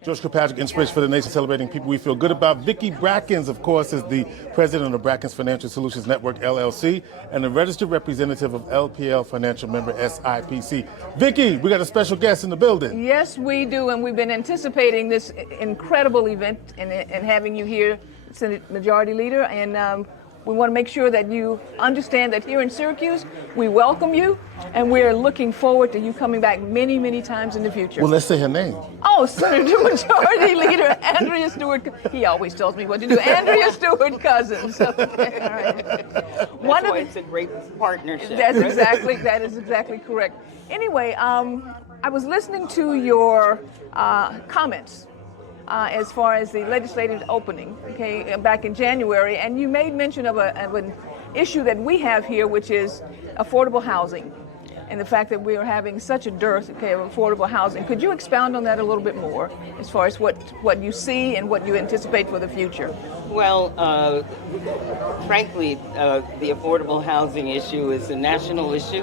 George Kilpatrick Inspiration for the Nation, celebrating people we feel good about. Vicki Brackens, of course, is the president of Brackens Financial Solutions Network, LLC, and a registered representative of LPL Financial member SIPC. Vicki, we got a special guest in the building. Yes, we do, and we've been anticipating this incredible event and having you here, Senate Majority Leader, and we want to make sure that you understand that here in Syracuse, we welcome you, and we're looking forward to you coming back many, many times in the future. Well, let's say her name. Oh, Senator Majority Leader Andrea Stewart. He always tells me what to do. Andrea Stewart-Cousins. Okay, all right. That's why it's a great partnership. That is exactly correct. Anyway, I was listening to your comments as far as the legislative opening, okay, back in January, and you made mention of an issue that we have here, which is affordable housing, and the fact that we are having such a dearth, okay, of affordable housing. Could you expound on that a little bit more, as far as what you see and what you anticipate for the future? Well, frankly, the affordable housing issue is a national issue,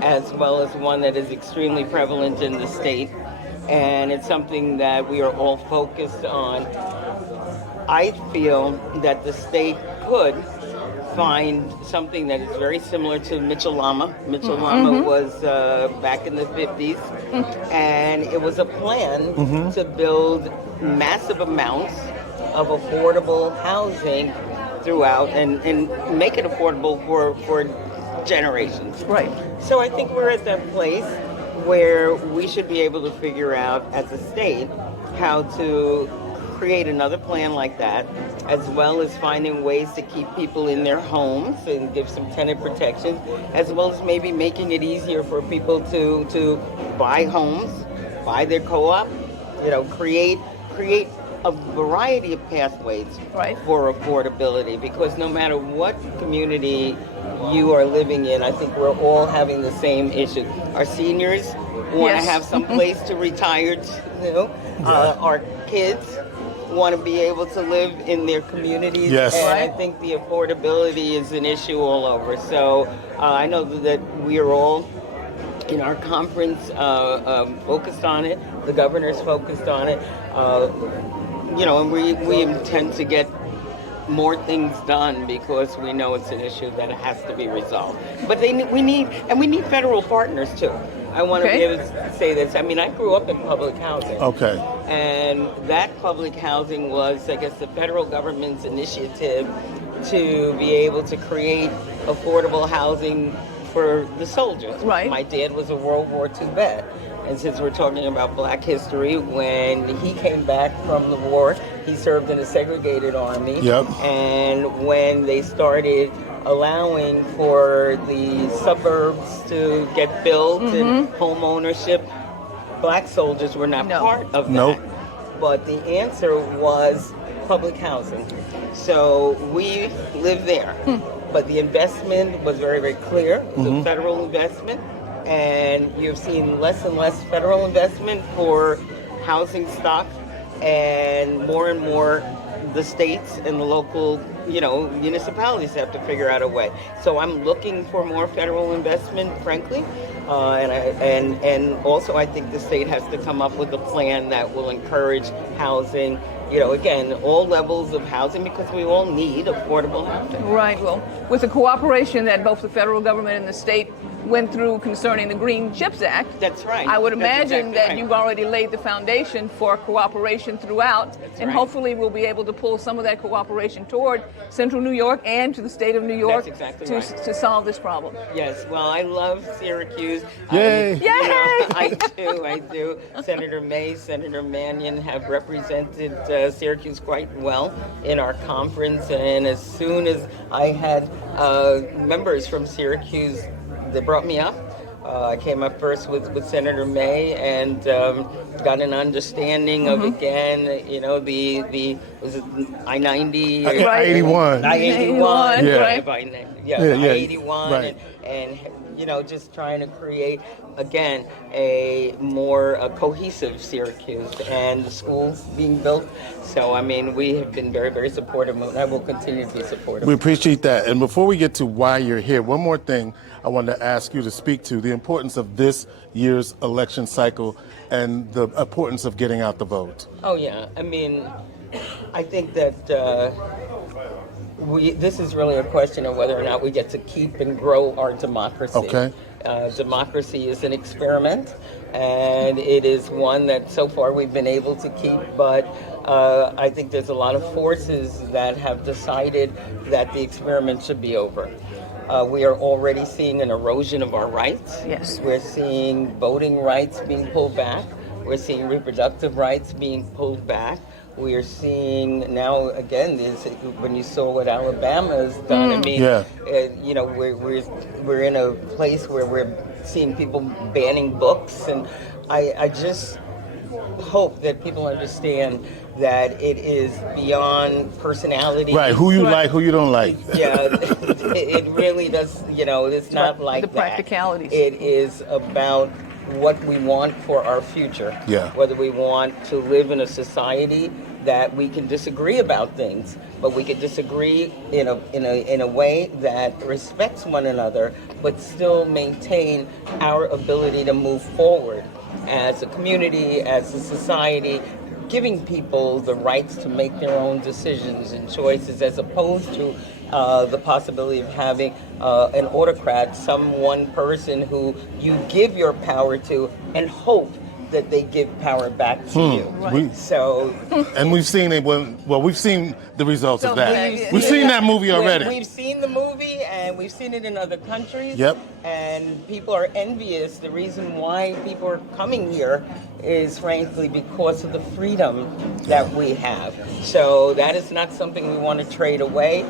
as well as one that is extremely prevalent in the state. And it's something that we are all focused on. I feel that the state could find something that is very similar to Mitchell-Lama. Mitchell-Lama was back in the 50s, and it was a plan to build massive amounts of affordable housing throughout and make it affordable for generations. Right. So I think we're at that place where we should be able to figure out as a state how to create another plan like that, as well as finding ways to keep people in their homes and give some tenant protection, as well as maybe making it easier for people to buy homes, buy their co-op, create a variety of pathways for affordability, because no matter what community you are living in, I think we're all having the same issue. Our seniors want to have some place to retire to. Our kids want to be able to live in their communities. Yes. And I think the affordability is an issue all over. So I know that we are all in our conference focused on it. The governor's focused on it. And we intend to get more things done because we know it's an issue that has to be resolved. But we need federal partners too. I want to be able to say this. I mean, I grew up in public housing. Okay. And that public housing was, I guess, the federal government's initiative to be able to create affordable housing for the soldiers. Right. My dad was a World War II vet. And since we're talking about Black history, when he came back from the war, he served in a segregated army. Yep. And when they started allowing for the suburbs to get built and home ownership, Black soldiers were not part of that. Nope. But the answer was public housing. So we live there. But the investment was very, very clear. It was a federal investment. And you've seen less and less federal investment for housing stock, and more the states and the local, municipalities have to figure out a way. So I'm looking for more federal investment, frankly, and also I think the state has to come up with a plan that will encourage housing. Again, all levels of housing, because we all need affordable housing. Right. Well, with the cooperation that both the federal government and the state went through concerning the Green Chips Act. That's right. I would imagine exactly that you've already laid the foundation for cooperation throughout, and hopefully we'll be able to pull some of that cooperation toward Central New York and to the state of New York to solve this problem. Yes. Well, I love Syracuse. Yay! I do. Senator May, Senator Mannion have represented Syracuse quite well in our conference, and as soon as I had members from Syracuse, they brought me up. I came up first with Senator May and got an understanding of, again, the was it I-90? I-81. I-81. Yeah. I-81. Yeah. I-81. Right. And just trying to create, again, a more cohesive Syracuse and the schools being built. So, I mean, we have been very, very supportive, and I will continue to be supportive. We appreciate that. And before we get to why you're here, one more thing I wanted to ask you to speak to, the importance of this year's election cycle and the importance of getting out the vote. Oh, yeah. I mean, I think that this is really a question of whether or not we get to keep and grow our democracy. Okay. Democracy is an experiment, and it is one that so far we've been able to keep, but I think there's a lot of forces that have decided that the experiment should be over. We are already seeing an erosion of our rights. Yes. We're seeing voting rights being pulled back. We're seeing reproductive rights being pulled back. We are seeing now, again, when you saw what Alabama has done, I mean, we're in a place where we're seeing people banning books, and I just hope that people understand that it is beyond personality. Right, who you like, who you don't like. Yeah, it really does, it's not like the practicalities. It is about what we want for our future. Yeah. Whether we want to live in a society that we can disagree about things, but we can disagree in a way that respects one another, but still maintain our ability to move forward as a community, as a society, giving people the rights to make their own decisions and choices, as opposed to the possibility of having an autocrat, one person who you give your power to and hope that they give power back to you. Right. And we've seen it. We've seen the results of that. We've seen that movie already. We've seen the movie, and we've seen it in other countries. Yep. And people are envious. The reason why people are coming here is, frankly, because of the freedom that we have. So that is not something we want to trade away.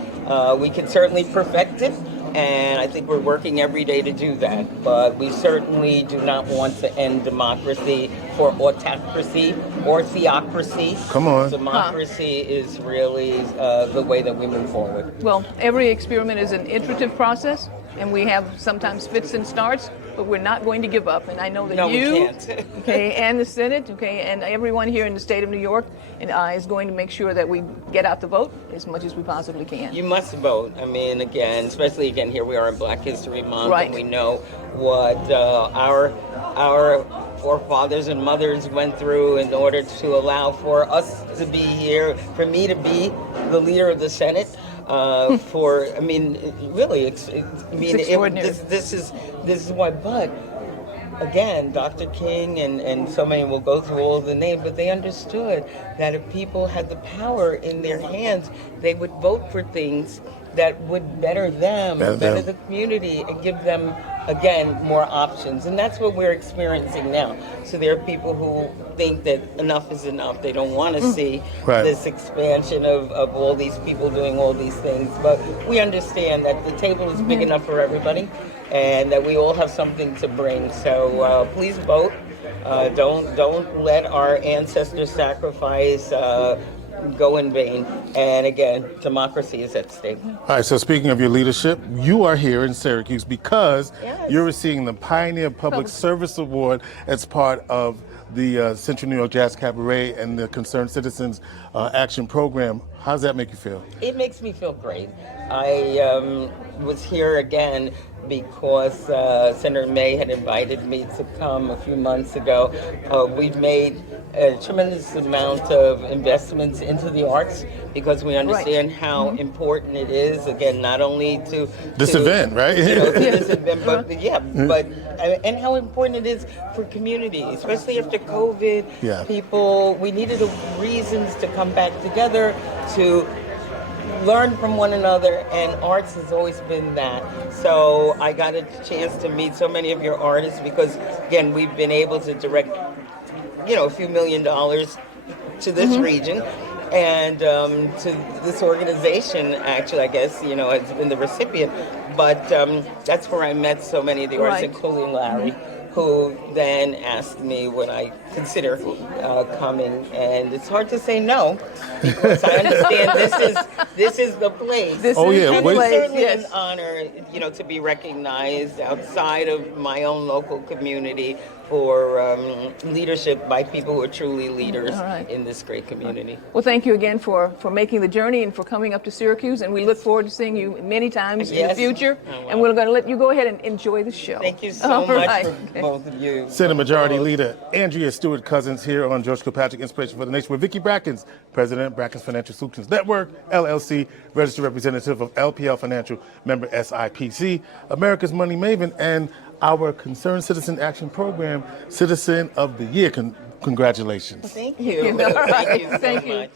We can certainly perfect it. And I think we're working every day to do that. But we certainly do not want to end democracy for autocracy or theocracy. Come on. Democracy is really the way that we move forward. Well, every experiment is an iterative process, and we have sometimes fits and starts, but we're not going to give up. And I know that we can't. Okay, and the Senate, okay, and everyone here in the state of New York is going to make sure that we get out the vote as much as we possibly can. You must vote. I mean, again, especially again, here we are in Black History Month, right. And we know what our forefathers and mothers went through in order to allow for us to be here, for me to be the leader of the Senate. Really, it's extraordinary. This is why. But again, Dr. King and so many will go through all the names, but they understood that if people had the power in their hands, they would vote for things that would better them, better the community, and give them, again, more options. And that's what we're experiencing now. So there are people who think that enough is enough. They don't want to see this expansion of all these people doing all these things. But we understand that the table is big enough for everybody, and that we all have something to bring. So please vote. Don't let our ancestors' sacrifice go in vain. And again, democracy is at stake. All right, so speaking of your leadership, you are here in Syracuse because you're receiving the Pioneer Public Service Award as part of the Central New York Jazz Cabaret and the Concerned Citizens Action Program. How does that make you feel? It makes me feel great. I was here again because Senator May had invited me to come a few months ago. We've made a tremendous amount of investments into the arts because we understand how important it is, again, not only to this event, right? This event, but and how important it is for community, especially after COVID. People, we needed reasons to come back together to learn from one another, and arts has always been that. So I got a chance to meet so many of your artists because, again, we've been able to direct, a few $1 million to this region and to this organization, actually, I guess, has been the recipient. But that's where I met so many of the artists, including Larry, who then asked me would I consider coming, and it's hard to say no because I understand this is the place. This Oh, is yeah, the wait. place, It's certainly yes. an honor, to be recognized outside of my own local community for leadership by people who are truly leaders All right. in this great community. Well, thank you again for making the journey and for coming up to Syracuse, and we look forward to seeing you many times in the Yes. future. Oh, wow. And we're going to let you go ahead and enjoy the show. Thank you so All much right. for both of you. Senate Majority Leader Andrea Stewart-Cousins here on George Kilpatrick Inspiration for the Nation with Vicki Brackens, President, Brackens Financial Solutions Network, LLC, Registered Representative of LPL Financial, member SIPC, America's Money Maven, and our Concerned Citizen Action Program, Citizen of the Year. Congratulations. Thank you. All right. Thank you so Thank you. much.